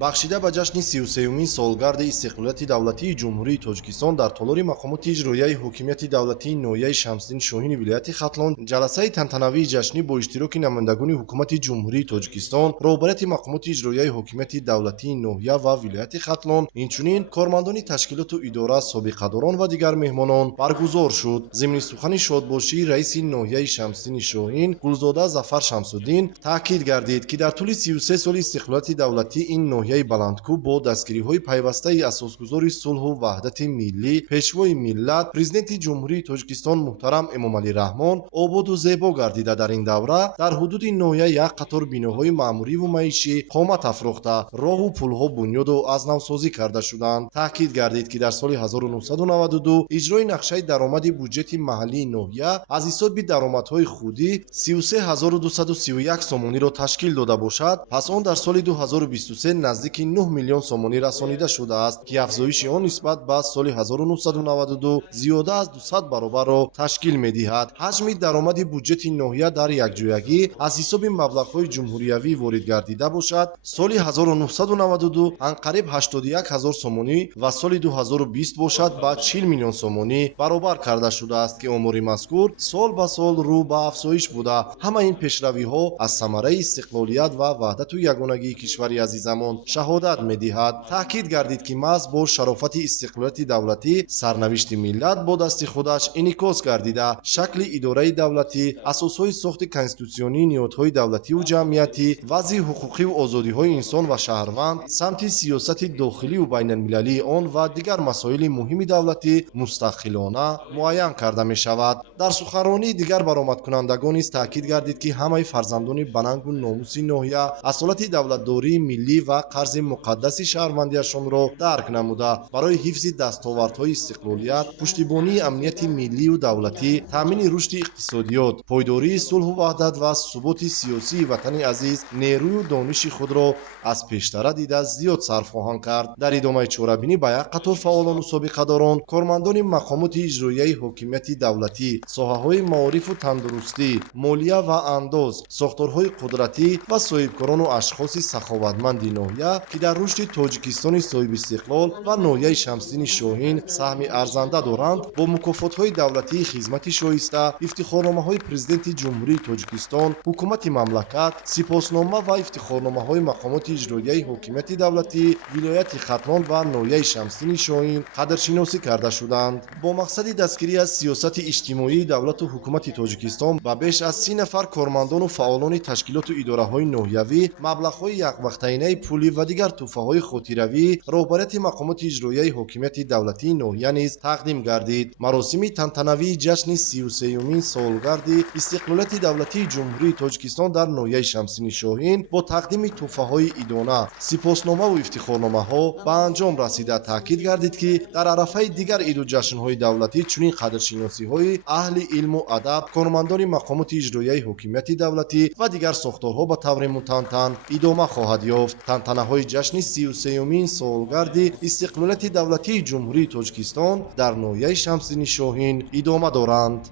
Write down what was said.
бахшида ба ҷашни 33-умин солгарди истиқлолияти давлатии ҷумҳурии Тоҷикистон дар толори мақомоти иҷроияи ҳокимияти давлатии ноҳияи Шамсиддини Шоҳини вилояти Хатлон ҷаласаи тантанавии ҷашнӣ бо иштироки намояндагони ҳукумати ҷумҳурии Тоҷикистон, роҳбарияти мақомоти иҷроияи ҳокимияти давлатии ноҳия ва вилояти Хатлон, инчунин кормандони ташкилоту идора, собиқадорон ва дигар меҳмонон баргузор шуд. Зимни сухани шодбошии раиси ноҳияи Шамсиддини Шоҳин Гулзода Зафар Шамсуддин таъкид гардид, ки дар тӯли 33 соли истиқлолияти давлатии ин ноҳияи баландкӯ бо дастгириҳои пайвастаи асосгузори сулҳу ваҳдати миллӣ, пешвои миллат, президенти ҷумҳурии Тоҷикистон муҳтарам Эмомалӣ Раҳмон ободу зебо гардида, дар ин давра дар ҳудуди ноҳия як қатор биноҳои маъмуриву маишӣ қомат афрохта, роҳу пулҳо бунёду аз навсозӣ карда шуданд. таъкид гардид, ки дар соли 1992 иҷрои нақшаи даромади бюҷети маҳаллии ноҳия аз ҳисоби даромадҳои худӣ 33231 сомониро ташкил дода бошад, пас он дар соли 2023 наздики 9 миллион сомонӣ расонида шудааст, ки афзоиши он нисбат ба соли 1992 зиёда аз 200 баробарро ташкил медиҳад. ҳаҷми даромади бюҷети ноҳия дар якҷоягӣ аз ҳисоби маблағҳои ҷумҳуриявӣ ворид гардида бошад, соли 1992 анқариб 81 000 сомонӣ ва соли 2020 бошад ба 40 миллион сомонӣ баробар карда шудааст, ки омори мазкур сол ба сол рӯ ба афзоиш буда, ҳама ин пешравиҳо аз самараи истиқлолият ва ваҳдату ягонагии кишвари азизамон шаҳодат медиҳад. таъкид гардид, ки маҳз бо шарофати истиқлолияти давлатӣ сарнавишти миллат бо дасти худаш инъикос гардида, шакли идораи давлатӣ, асосҳои сохти конститутсионии ниҳодҳои давлативу ҷамъиятӣ, вазъи ҳуқуқиву озодиҳои инсон ва шаҳрванд, самти сиёсати дохиливу байналмилалии он ва дигар масоили муҳими давлатӣ мустақилона муайян карда мешавад. дар суханронии дигар баромадкунандагон низ таъкид гардид, ки ҳамаи фарзандони банангу номуси ноҳия асолати давлатдории миллӣ ва қарзи муқаддаси шаҳрвандиашонро дарк намуда, барои ҳифзи дастовардҳои истиқлолият, пуштибонии амнияти миллию давлатӣ, таъмини рушди иқтисодиёт, пойдории сулҳу ваҳдат ва суботи сиёсии ватани азиз нерӯю дониши худро аз пештара дида зиёд сарф хоҳанд кард. дар идомаи чорабинӣ ба як қатор фаъолону собиқадорон, кормандони мақомоти иҷроияи ҳокимияти давлатӣ, соҳаҳои маорифу тандурустӣ, молия ва андоз, сохторҳои қудратӣ ва соҳибкорону ашхоси саховатманди ноҳия, ки дар рушди Тоҷикистони соҳибистиқлол ва ноҳияи Шамсиддини Шоҳин саҳми арзанда доранд, бо мукофотҳои давлатии хизмати шоиста, ифтихорномаҳои президенти ҷумҳурии Тоҷикистон, ҳукумати мамлакат, сипоснома ва ифтихорномаҳои мақомоти иҷроияи ҳокимияти давлатии вилояти Хатлон ва ноҳияи Шамсиддини Шоҳин қадршиносӣ карда шуданд. бо мақсади дастгирӣ аз сиясати иҷтимоии давлату ҳукумати Тоҷикистон ба беш аз 30 нафар кормандону фаъолони ташкилоту идораҳои ноҳиявӣ маблағҳои яквақтаинаи пулӣ ва дигар тӯҳфаҳои хотиравӣ роҳбарияти мақомоти иҷроияи ҳокимияти давлатии ноҳия низ тақдим гардид. маросими тантанавии ҷашни 33-умин солгарди истиқлолияти давлатии ҷумҳурии Тоҷикистон дар ноҳияи Шамсиддини Шоҳин бо тақдими тӯҳфаҳои идона, сипосномаву ифтихорномаҳо ба анҷом расида. таъкид гардид, ки дар арафаи дигар иду ҷашнҳои давлатӣ чунин қадршиносиҳои аҳли илму адаб, кормандони мақомоти иҷроияи ҳокимияти давлатӣ ва дигар сохторҳо ба таври мутантан идома хоҳад ёфт. тантанаҳои ҷашни 33-умин солгарди истиқлолияти давлатии ҷумҳурии Тоҷикистон дар ноҳияи Шамсиддини Шоҳин идома доранд.